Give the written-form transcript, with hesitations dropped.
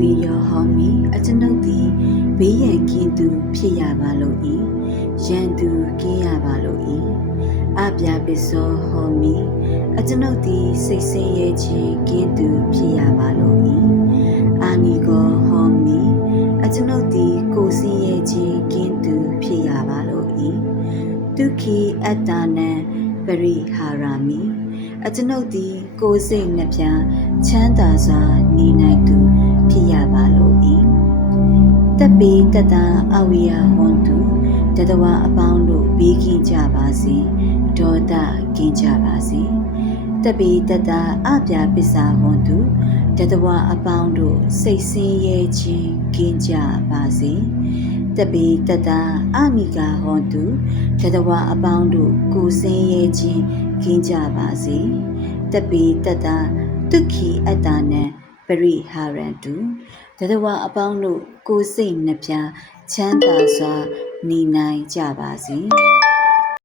ဝေရောဟောင်းမီအကျွန်ုပ်သည်ဘေးရန်ကင်းသူဖြစ်ရပါလို့ဤရန်သူကင်းရပါလို့ဤအပြာပစ္စောဟောမီအကျွန်ုပ်သည်စိတ်ဆင်းရဲခြင်းကင်းသူဖြစ်ရပါလို့ဤအာနီကောဟောမီအကျွန်ုပ်သည်ကိုယ်ဆင်းရဲခြင်းကင်းသူဖြစ်ရပါလို့ဤဒုက္ခိအတ္တနံပရိဟာရမီအကျွန်ုပ်သည်ကိုယ်စိတ်နှပြချမ်းသာစွာနေနိုင်သူဖြစ်ရပါလို့ဤတပိတတအဝိယဟွန်တုတတဝအပေါင်းတို့ဘေးကင်းကြပါစေဒေါသကင်းကြပါစေတပိတတအပြာပစ္စာဟွန်တုတတဝအပေါင်းတို့စိတ်ဆင်းရဲခြင်းကင်းကြပါစေတပိတတအနိကာဟွန်တုတတဝအပေါင်းတို့ကိုယ်ဆင်းရဲခြင်းကင်းကြပါစေတပိတတဒုက္ခိအတ္တနံပရိဟာရန္တုတတဝအပေါင်းတို့ကိုယ်စိတ်နှပြချမ်းသာစွာနေနိုင်ကြပါစေ